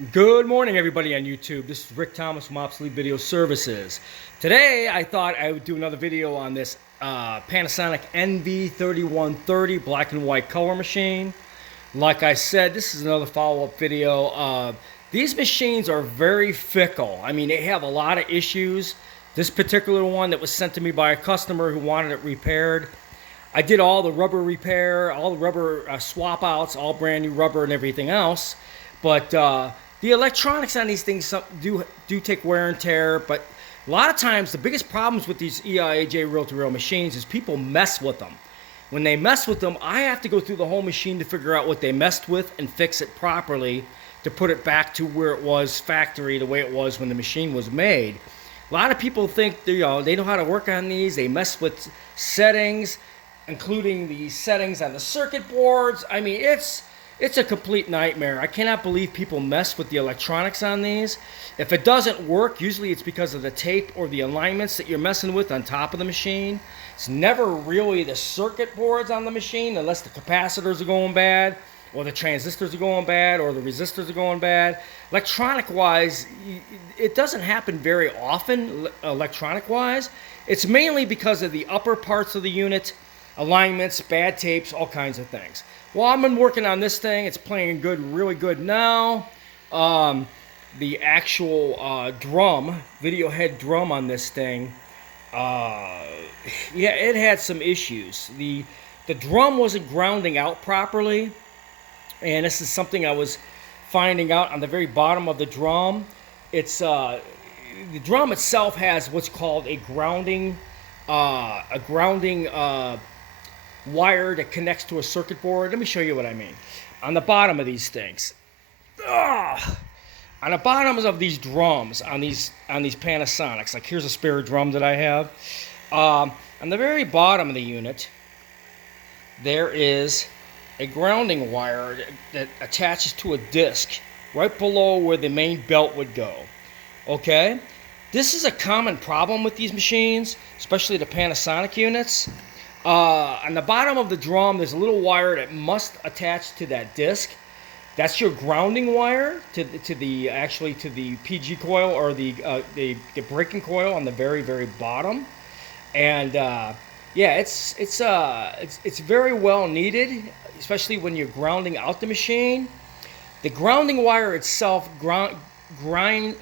Good morning, everybody on YouTube. This is Rick Thomas from Obsolete Video Services. Today, I thought I would do another video on this Panasonic Nv-3130 black and white color machine. Like I said, this is another follow-up video. These machines are very fickle. I mean, they have a lot of issues. This particular one that was sent to me by a customer who wanted it repaired, I did all the rubber repair, all the rubber swap outs, all brand new rubber and everything else. But the electronics on these things do take wear and tear, but a lot of times the biggest problems with these EIAJ reel-to-reel machines is people mess with them. When they mess with them, I have to go through the whole machine to figure out what they messed with and fix it properly to put it back to where it was factory, the way it was when the machine was made. A lot of people think they know how to work on these. They mess with settings, including the settings on the circuit boards. I mean, it's a complete nightmare. I cannot believe people mess with the electronics on these. If it doesn't work, usually it's because of the tape or the alignments that you're messing with on top of the machine. It's never really the circuit boards on the machine unless the capacitors are going bad or the transistors are going bad or the resistors are going bad. Electronic-wise, it doesn't happen very often, electronic-wise. It's mainly because of the upper parts of the unit, alignments, bad tapes, all kinds of things. Well, I've been working on this thing. It's playing good, really good now. The actual video head drum on this thing, yeah, it had some issues. The drum wasn't grounding out properly, and this is something I was finding out on the very bottom of the drum. It's the drum itself has what's called a grounding wire that connects to a circuit board. Let me show you what I mean. On the bottom of these things, on the bottoms of these drums, on these Panasonics, like here's a spare drum that I have. On the very bottom of the unit, there is a grounding wire that attaches to a disc right below where the main belt would go. Okay, this is a common problem with these machines, especially the Panasonic units. On the bottom of the drum, there's a little wire that must attach to that disc. That's your grounding wire to the PG coil or the braking coil on the very, very bottom. And yeah, it's very well needed, especially when you're grounding out the machine. The grounding wire itself grounds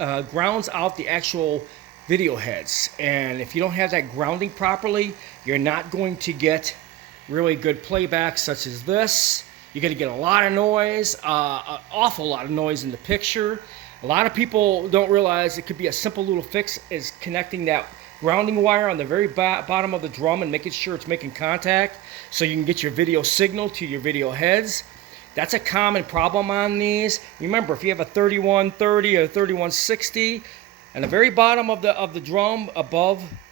out the actual video heads, and if you don't have that grounding properly, you're not going to get really good playback such as this. You're going to get a lot of noise, an awful lot of noise in the picture. A lot of people don't realize it could be a simple little fix is connecting that grounding wire on the very bottom of the drum and making sure it's making contact so you can get your video signal to your video heads. That's a common problem on these. Remember, if you have a 3130 or 3160, and the very bottom of the drum,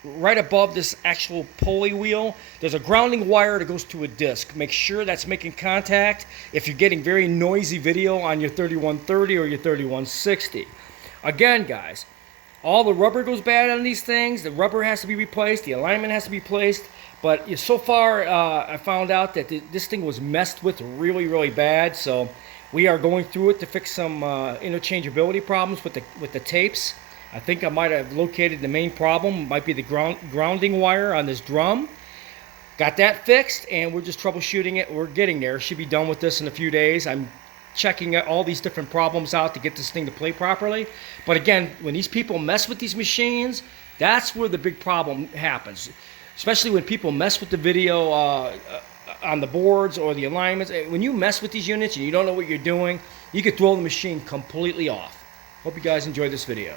right above this actual pulley wheel, there's a grounding wire that goes to a disc. Make sure that's making contact if you're getting very noisy video on your 3130 or your 3160. Again, guys, all the rubber goes bad on these things. The rubber has to be replaced. The alignment has to be replaced. But so far, I found out that this thing was messed with really, really bad. So we are going through it to fix some interchangeability problems with the tapes. I think I might have located the main problem. It might be the grounding wire on this drum. Got that fixed, and we're just troubleshooting it. We're getting there. Should be done with this in a few days. I'm checking all these different problems out to get this thing to play properly. But again, when these people mess with these machines, that's where the big problem happens. Especially when people mess with the video on the boards or the alignments. When you mess with these units and you don't know what you're doing, you could throw the machine completely off. Hope you guys enjoyed this video.